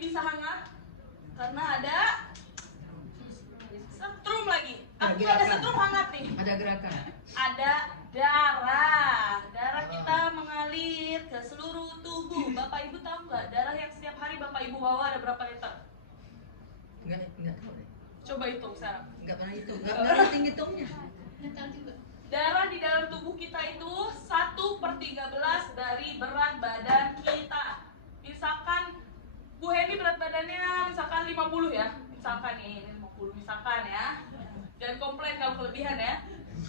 bisa hangat? Karena ada setrum lagi. Aku ada setrum hangat nih. Ada gerakan. Ada darah. Darah kita mengalir ke seluruh tubuh. Bapak Ibu tahu nggak darah yang setiap hari Bapak Ibu bawa ada berapa liter? Enggak tahu deh. Coba hitung sekarang. Enggak pernah hitung. Enggak hitungnya. Darah di dalam tubuh kita itu 1/13 dari berat badan kita. Misalkan Bu Heni berat badannya misalkan 50 ya. Misalkan nih 50 misalkan ya. Jangan komplain kalau kelebihan ya.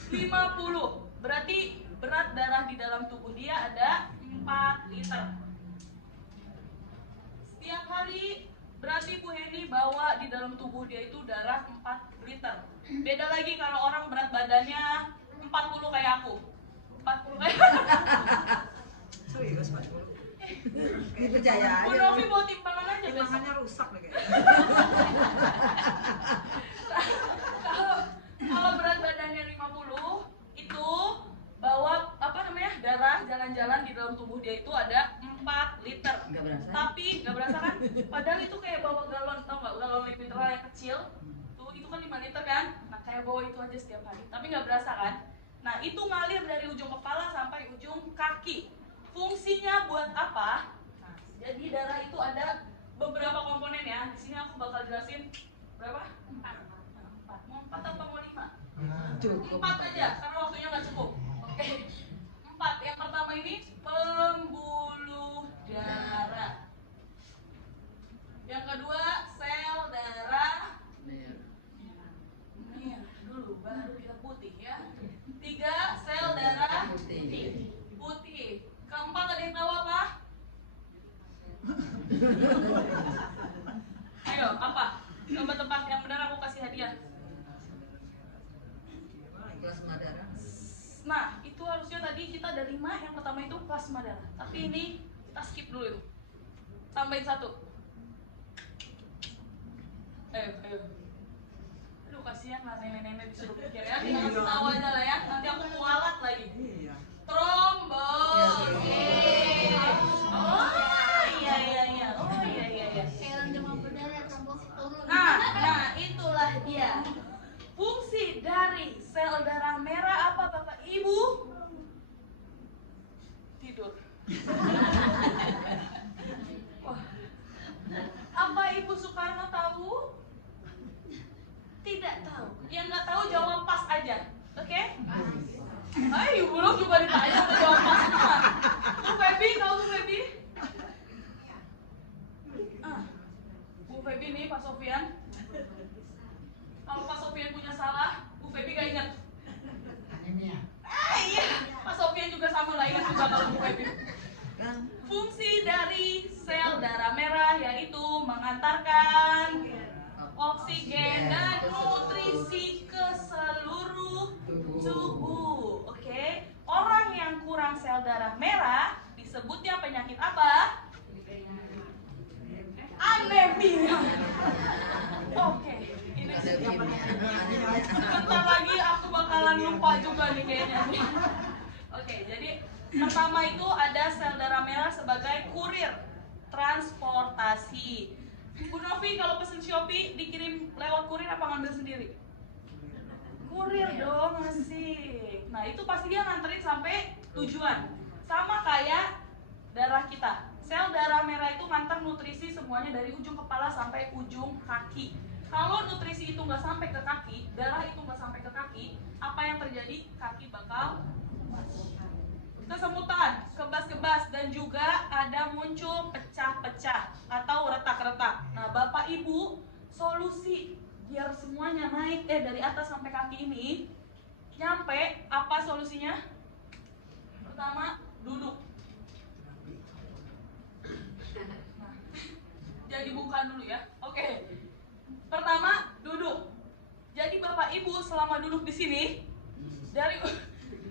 50. Berarti berat darah di dalam tubuh dia ada 4 liter. Setiap hari berarti Bu Heni bawa di dalam tubuh dia itu darah 4 liter. Beda lagi kalau orang berat badannya 40 kayak aku. 40 kayak Serius 40. Dipercaya aja. Bu Novi bawa timbangan aja besok. Timbangannya rusak lagi. Kalau berat badannya 50 itu bawa apa namanya? Darah jalan-jalan di dalam tubuh dia itu ada 4 liter. Enggak berasa. Tapi nggak berasa kan? Padahal itu kayak bawa galon, tau nggak? Galon liquid yang kecil. Tuh itu kan 5 liter kan? Nah kayak bawa itu aja setiap hari. Tapi nggak berasa kan? Nah itu ngalir dari ujung kepala sampai ujung kaki. Fungsinya buat apa? Nah, jadi darah itu ada beberapa komponen ya. Di sini aku bakal jelasin berapa? 4. Mau 4 apa mau 5? Cukup. 4 aja, karena waktunya nggak cukup. Oke. 4. Yang pertama ini pembuluh darah. Yang kedua sel darah merah dulu, baru kita putih ya. 3 sel darah putih. Keempat ada yang tahu apa? Ayo, apa? Coba tebak yang benar, aku kasih hadiah. Plasma darah. Nah, itu harusnya tadi kita ada 5, yang pertama itu plasma darah. Tapi ini kita skip dulu itu. Tambahin 1. Ayo. Aduh, kasihan lah nenek-nenek disuruh pikir ya. Kita kasih tahu aja lah ya. Nanti aku kualat lagi. Trombos. Oh, iya. Nah, itulah dia. Fungsi dari sel darah merah apa Bapak Ibu? Tidur. Wah. Apa Ibu Soekarno tahu? Tidak tahu. Yang nggak tahu jawab pas aja. Oke? Ayo, belum juga ditanya atau jawab pas semua. Bu Febi, tahu Bu Febi? Bu Febi nih, Pak Sofian. Kalau Pak Sofian punya salah, Bu Febi gak ingat. Iya, Pak Sofian juga sama gak ingat juga kalau Bu Febi. Fungsi dari sel darah merah yaitu mengantarkan oksigen dan nutrisi ke seluruh tubuh. Oke, orang yang kurang sel darah merah disebutnya penyakit apa? Anemia. Oke, ini sebentar lagi aku bakalan lupa juga nih kayaknya. Oke, jadi pertama itu ada sel darah merah sebagai kurir transportasi. Bu Novi kalau pesen Shopee dikirim lewat kurir apa ngambil sendiri? Kurir dong, asik. Nah itu pasti dia nganterin sampai tujuan. Sama kayak darah kita. Sel darah merah itu ngantar nutrisi semuanya dari ujung kepala sampai ujung kaki. Kalau nutrisi itu nggak sampai ke kaki, darah itu nggak sampai ke kaki, apa yang terjadi? Kaki bakal kesemutan, kebas-kebas, dan juga ada muncul pecah-pecah atau retak-retak. Nah, Bapak Ibu, solusi biar semuanya naik dari atas sampai kaki ini nyampe, apa solusinya? Pertama, duduk. Nah, jadi bukan dulu ya. Oke. Pertama, duduk. Jadi Bapak Ibu selama duduk di sini dari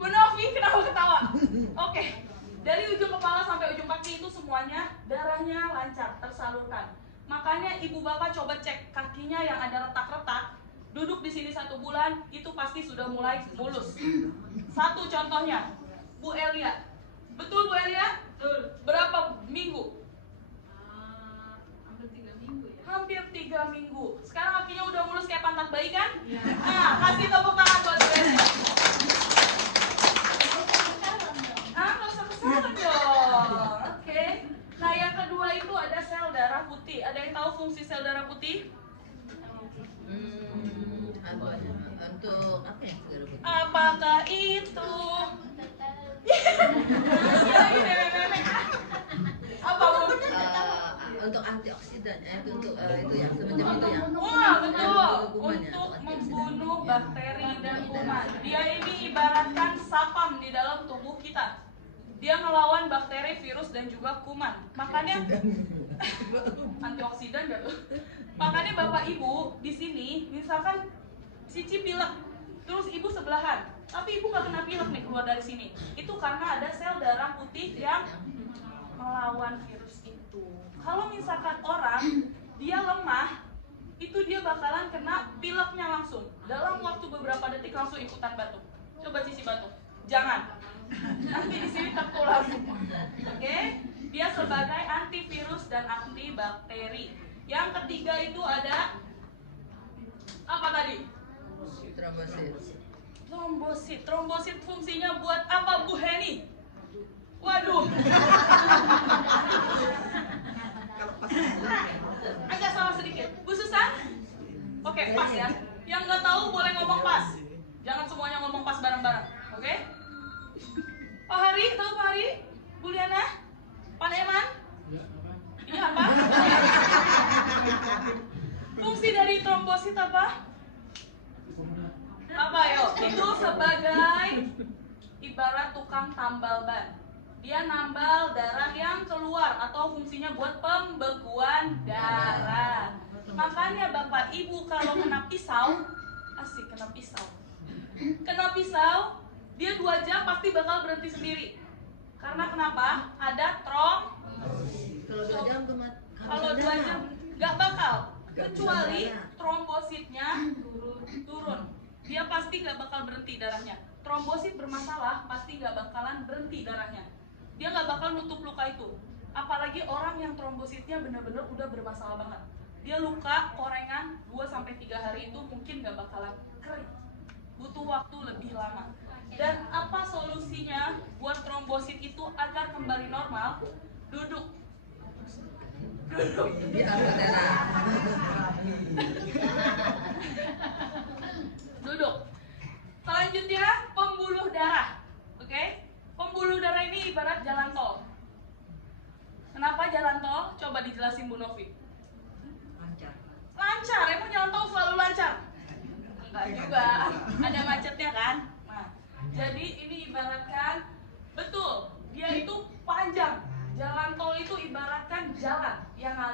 Bu Novi kenapa ketawa? Oke, dari ujung kepala sampai ujung kaki itu semuanya darahnya lancar, tersalurkan. Makanya ibu bapak coba cek kakinya yang ada retak-retak, duduk di sini 1 bulan, itu pasti sudah mulai mulus. Satu contohnya, Bu Elia. Betul Bu Elia? Betul. Berapa minggu? Hampir 3 ibu. Sekarang kakinya udah mulus kayak pantat bayi kan? Nah, kasih tepuk tangan buat Brenda. Nggak usah kesalahan dong. Oke. Nah, yang kedua itu ada sel darah putih. Ada yang tahu fungsi sel darah putih? Untuk apa ya? Apakah itu? Apa Bu? Untuk antioksidan ya, untuk itu ya, semacam itu ya. Wah, betul. Kuman ya, Untuk antioksidan. membunuh bakteri dan kuman. Dia ini ibaratkan sapam di dalam tubuh kita. Dia ngelawan bakteri, virus, dan juga kuman. Makanya antioksidan gak tuh? Makanya Bapak Ibu di sini, misalkan Cici pilek, terus Ibu sebelahan, tapi Ibu nggak kena pilek nih keluar dari sini. Itu karena ada sel darah putih yang melawan virus itu. Kalau misalkan orang dia lemah, itu dia bakalan kena pileknya langsung. Dalam waktu beberapa detik langsung ikutan batuk. Coba Cici batuk. Jangan. Nanti di sini tertular semua. Oke? Dia sebagai antivirus dan antibakteri. Yang ketiga itu ada apa tadi? Trombosit. Trombosit fungsinya buat apa Bu Heni? Waduh. Agak salah sedikit. Bu Susan? Oke, pas ya. Yang nggak tahu boleh ngomong pas. Jangan semuanya ngomong pas bareng-bareng. Oke? Pak Hari, tahu Pak Hari? Bu Liana? Pak Eman? Ini apa? Fungsi dari trombosit apa? Apa yo? Itu sebagai ibarat tukang tambal ban. Dia nambal darah yang keluar atau fungsinya buat pembekuan darah. Makanya Bapak Ibu kalau kena pisau, asik kena pisau. Kena pisau, dia 2 jam pasti bakal berhenti sendiri. Karena kenapa? Ada Kalau 2 jam tuh kalau 2 jam nggak bakal, kecuali trombositnya turun. Dia pasti nggak bakal berhenti darahnya. Trombosit bermasalah, pasti nggak bakalan berhenti darahnya. Dia nggak bakal nutup luka itu. Apalagi orang yang trombositnya benar-benar udah bermasalah banget. Dia luka korengan 2-3 hari itu mungkin nggak bakalan kering. Butuh waktu lebih lama. Dan apa solusinya buat trombosit itu agar kembali normal? Duduk. Duduk. Duduk. Selanjutnya pembuluh darah. Oke? Pembuluh darah ini ibarat jalan tol. Kenapa jalan tol? Coba dijelasin Bu Novi. Lancar. Lancar, emang jalan tol selalu lancar? Enggak juga, ada macetnya kan? Nah, jadi ini ibaratkan, betul, dia itu panjang. Jalan tol itu ibaratkan jalan yang ngalir